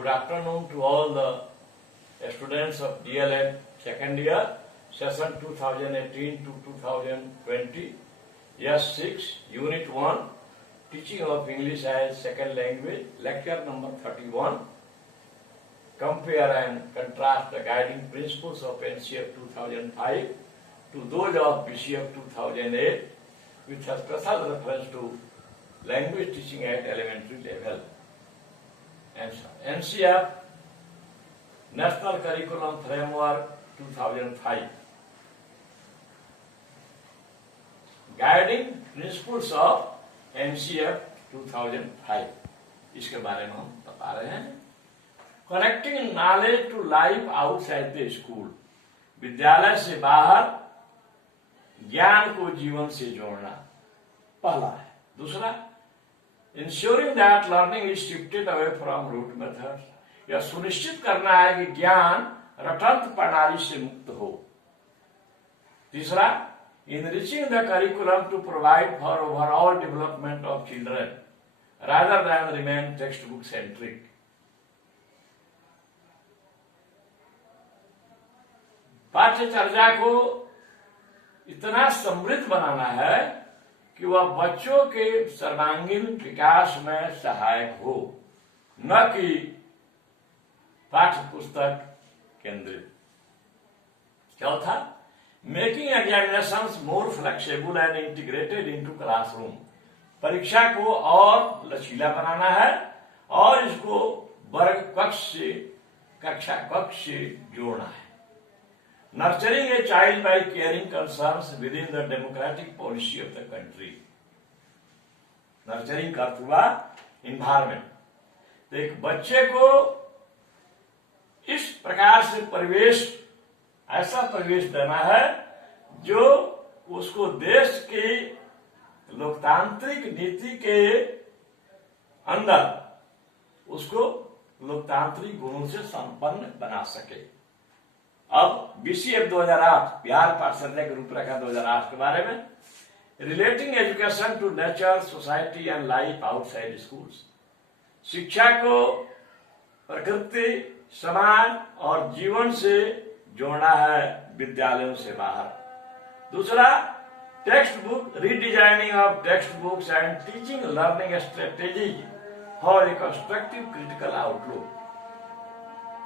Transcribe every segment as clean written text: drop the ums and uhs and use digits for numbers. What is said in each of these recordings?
Good afternoon to all the students of DLM second year, session 2018 to 2020, Yes 6, Unit 1, Teaching of English as Second Language, Lecture number 31. Compare and contrast the guiding principles of NCF 2005 to those of BCF 2008 with a special reference to language teaching at elementary level. Answer. NCF National Curriculum Framework 2005. Guiding Principles of NCF 2005. इसके बारे में हम बता रहे हैं. Connecting knowledge to life outside the school. विद्यालय से बाहर ज्ञान को जीवन से जोड़ना पहला है. दूसरा, ensuring that learning is shifted away from rote methods. यह सुनिश्चित करना है कि ज्ञान रटंत प्रणाली से मुक्त हो. तीसरा, enriching the curriculum to provide for overall development of children rather than remain textbook centric. पाठ्यचर्या को इतना समृद्ध बनाना है कि वह बच्चों के सर्वांगीण विकास में सहायक हो, न कि पाठ्य पुस्तक केंद्रित. चौथा, making examinations more flexible and integrated into classroom. परीक्षा को और लचीला बनाना है और इसको वर्ग कक्ष से कक्षा कक्ष से जोड़ना है. Nurturing a child by caring concerns within the democratic policy of the country. Nurturing का अर्थ हुआ environment. तो एक बच्चे को इस प्रकार से परिवेश, ऐसा परिवेश देना है जो उसको देश की लोकतांत्रिक नीति के अंदर उसको लोकतांत्रिक गुणों से संपन्न बना सके. अब बीसीएफ 2008 बिहार पाठ्यचर्या की रूपरेखा 2008 के बारे में, relating education to nature, society and life outside schools. शिक्षा को प्रकृति, समाज और जीवन से जोड़ना है विद्यालयों से बाहर. दूसरा, text book redesigning of text books and teaching learning strategies for a constructive critical outlook.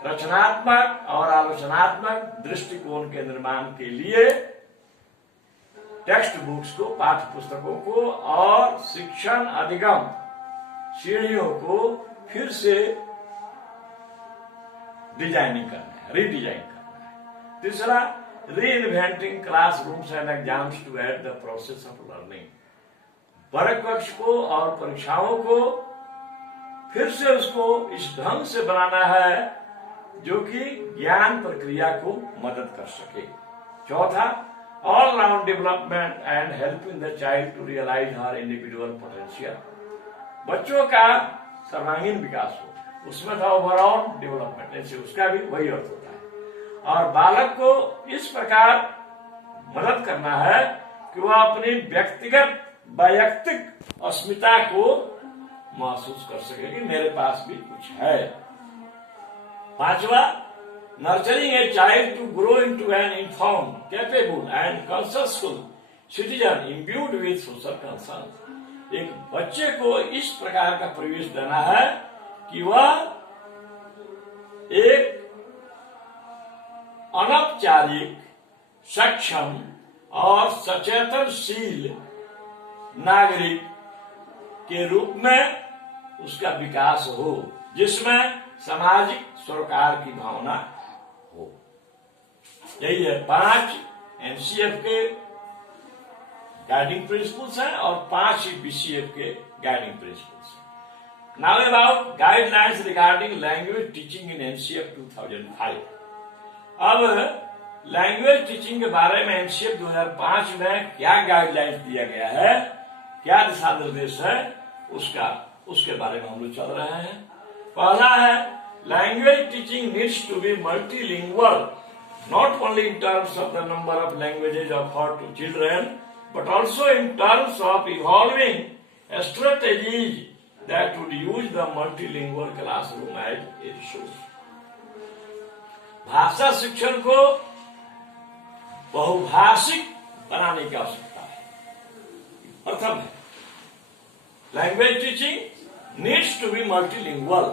रचनात्मक और आलोचनात्मक दृष्टिकोण के निर्माण के लिए टेक्स्ट बुक्स को, पाठ्य पुस्तकों को और शिक्षण अधिगम सीढ़ियों को फिर से डिजाइनिंग करना है, रीडिजाइन करना है. तीसरा, reinventing classrooms and exams to aid the process of learning. वर्ग कक्ष को और परीक्षाओं को फिर से उसको इस ढंग से बनाना है जो कि ज्ञान प्रक्रिया को मदद कर सके. चौथा, all round development and helping the child to realise her individual potential. बच्चों का सर्वांगीण विकास हो, उसमें था ओवरऑल डेवलपमेंट, ऐसे उसका भी वही अर्थ होता है. और बालक को इस प्रकार मदद करना है कि वह अपनी वैयक्तिक अस्मिता को महसूस कर सके कि मेरे पास भी कुछ है. पांचवा, nurturing a child to grow into an informed, capable and concernful citizen imbued with social concern. एक बच्चे को इस प्रकार का परिवेश देना है कि वह एक अनौपचारिक, सक्षम और सचेतनशील नागरिक के रूप में उसका विकास हो, जिसमें सामाजिक सरोकार की भावना हो. यही है 5 एनसीएफ के गाइडिंग प्रिंसिपल्स हैं और 5 बीसीएफ के गाइडिंग प्रिंसिपल्स हैं. Now about guidelines regarding language teaching in NCF 2005. अब लैंग्वेज टीचिंग के बारे में एनसीएफ 2005 में क्या गाइडलाइंस दिया गया है, क्या दिशा निर्देश है, उसके बारे में हम लोग चल रहे हैं. पहला है, language teaching needs to be multilingual, not only in terms of the number of languages offered to children, but also in terms of evolving strategies that would use the multilingual classroom as a resource. भाषा शिक्षण को बहुभाषिक बनाने की आवश्यकता है। प्रथम है language teaching needs to be multilingual,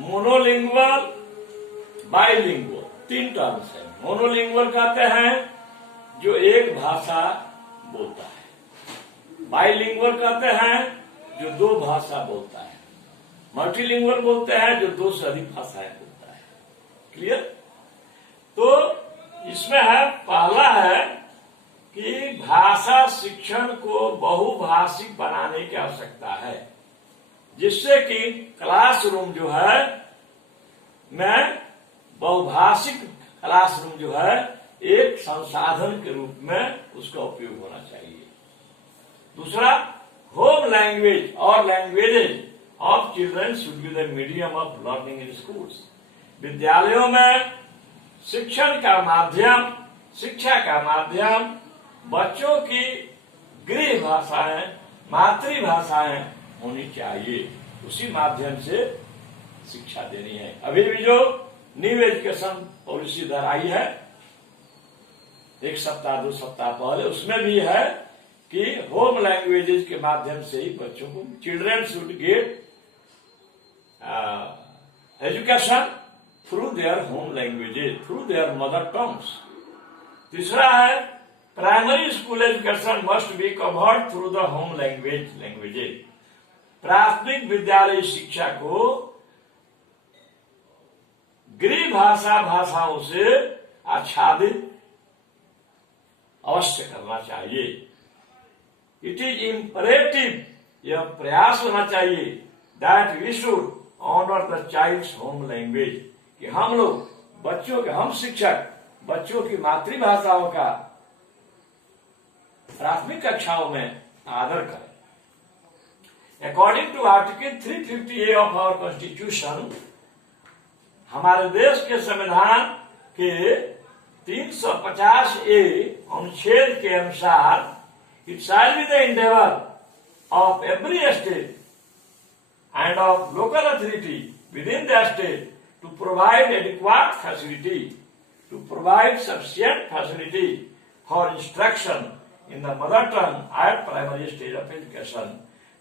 monolingual, bilingual, 3 terms है। मोनोलिंगुअल कहते हैं जो एक भाषा बोलता है, बाइलिंगुअल कहते हैं जो 2 भाषा बोलता है, मल्टीलिंगुअल बोलते हैं जो 2 से अधिक भाषाएं बोलता है। क्लियर? तो इसमें है पहला है कि भाषा शिक्षण को बहुभाषिक बनाने की आवश्यकता है, जिससे कि क्लासरूम जो है में बहुभाषिक क्लासरूम जो है एक संसाधन के रूप में उसका उपयोग होना चाहिए। दूसरा, होम लैंग्वेज और languages of children should be the medium of learning in schools. विद्यालयों में शिक्षण का माध्यम, शिक्षा का माध्यम बच्चों की गृह भाषाएं, मातृभाषाएं होनी चाहिए, उसी माध्यम से शिक्षा देनी है। अभी भी जो न्यू एजुकेशन पॉलिसी इधर आई है 1 सप्ताह 2 सप्ताह पहले, उसमें भी है कि होम लैंग्वेजेस के माध्यम से ही बच्चों को children should get education through their home languages, through their mother tongues. तीसरा है primary school education must be covered through the home languages. प्राथमिक विद्यालय शिक्षा को गृह भाषाओं से आच्छादित अवश्य करना चाहिए। इट इज इम्परेटिव, यह प्रयास होना चाहिए that we should honour the child's home language, कि हम लोग बच्चों के, हम शिक्षक बच्चों की मातृभाषाओं का प्राथमिक कक्षाओं में आदर करें। According to article 350A of our constitution, हमारे देश के संविधान के 350A अनुच्छेद के अनुसार it shall be the endeavor of every state and of local authority within the state to provide adequate facility, to provide sufficient facility for instruction in the mother tongue at primary stage of education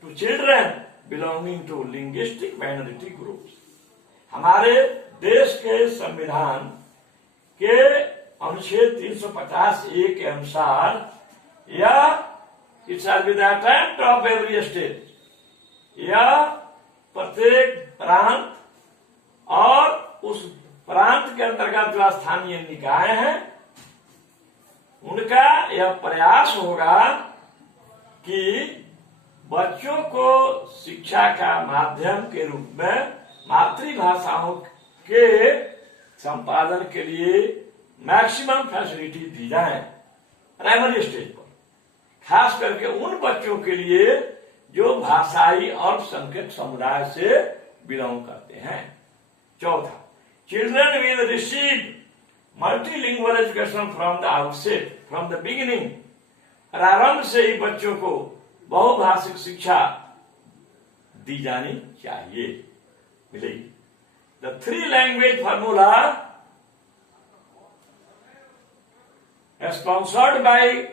to children belonging to linguistic minority groups. हमारे देश के संविधान के अनुच्छेद 350A के अनुसार यह it shall be the attempt of every state, यह प्रत्येक प्रांत और उस प्रांत के अंतर्गत जो स्थानीय निकाय हैं उनका यह प्रयास होगा कि बच्चों को शिक्षा का माध्यम के रूप में मातृभाषाओं के संपादन के लिए मैक्सिमम फैसिलिटी दी जाए प्राइमरी स्टेज पर, खास करके उन बच्चों के लिए जो भाषाई अल्पसंख्यक समुदाय से बिलोंग करते हैं। चौथा, children will receive multilingual education from the outset, from the beginning. प्रारंभ से ही बच्चों को बहुभाषिक शिक्षा दी जानी चाहिए, मिलेगी। The 3 language formula sponsored by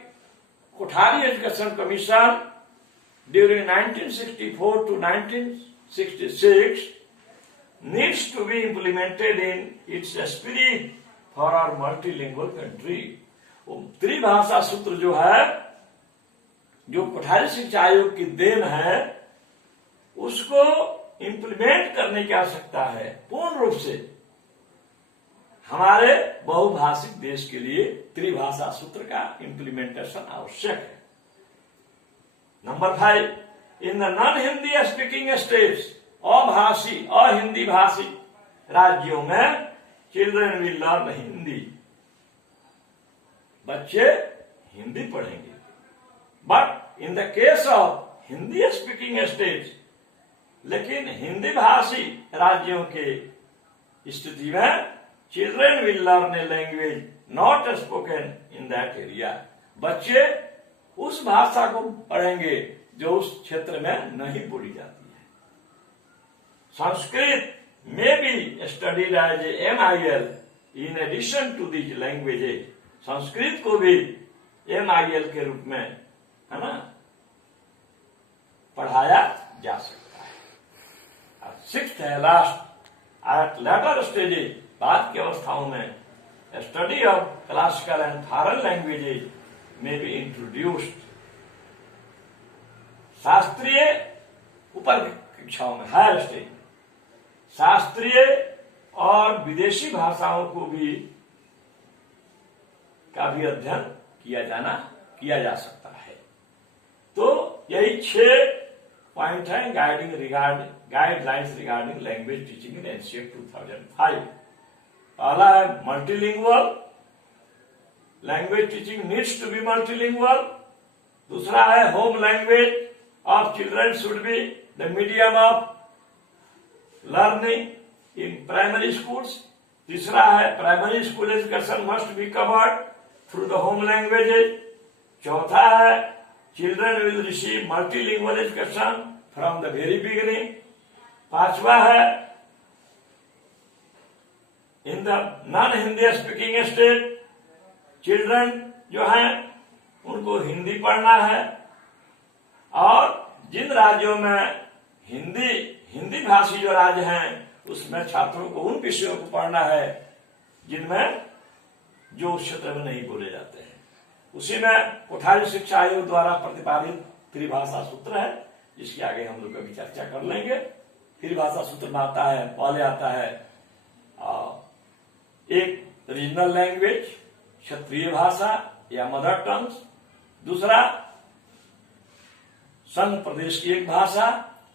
Kothari Education Commission during 1964 to 1966 needs to be implemented in its spirit for our multilingual country. त्रिभाषा सूत्र जो है, जो कोठारी शिक्षा आयोग की देन है, उसको इंप्लीमेंट करने की आवश्यकता है। पूर्ण रूप से हमारे बहुभाषिक देश के लिए त्रिभाषा सूत्र का इंप्लीमेंटेशन आवश्यक है। Number 5, in the non Hindi speaking states, अहिंदी भाषी राज्यों में चिल्ड्रन विल लर्न हिंदी, बच्चे हिंदी पढ़ेंगे। But in the case of Hindi speaking states, लेकिन हिंदी भाषी राज्यों के स्थिति में children will learn a language not spoken in that area, बच्चे उस भाषा को पढ़ेंगे जो उस क्षेत्र में नहीं बोली जाती है। संस्कृत में भी studied as MIL in addition to these languages. संस्कृत को भी MIL के रूप में, है ना, पढ़ाया जा सकता है। सिक्स्थ है, लास्ट, एट लेटर स्टेजेज, बाद की अवस्थाओं में study of classical and foreign languages में बी इंट्रोड्यूस्ड। शास्त्रीय ऊपर कक्षाओं में, हायर स्टेज, शास्त्रीय और विदेशी भाषाओं को भी का भी अध्ययन किया जा सकता है। तो यही 6 पॉइंट है guidelines regarding language teaching in NCERT 2005। पहला है multilingual, language teaching needs to be multilingual. दूसरा है home language of children should be the medium of learning in primary schools. तीसरा है primary school education must be covered through the home languages. चौथा है children will receive multilingual education from the very beginning. पांचवा है in the non Hindi speaking state, children जो हैं उनको हिंदी पढ़ना है, और जिन राज्यों में हिंदी भाषी जो राज्य हैं उसमें छात्रों को उन विषयों को पढ़ना है जिनमें जो उस क्षेत्र में नहीं बोले जाते हैं। उसी में कोठारी शिक्षा आयोग द्वारा प्रतिपादित त्रिभाषा सूत्र है, जिसके आगे हम लोग कभी चर्चा कर लेंगे। त्रिभाषा सूत्र में आता है, पहले आता है एक रीजनल लैंग्वेज, क्षेत्रीय भाषा या मदर टंग्स। दूसरा संघ प्रदेश की एक भाषा,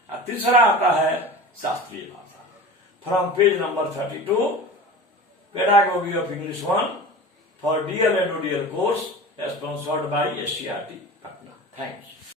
और तीसरा आता है शास्त्रीय भाषा। From page number 32, pedagogy of English 1 for DL and ODL course sponsored by SCERT Patna. Thanks.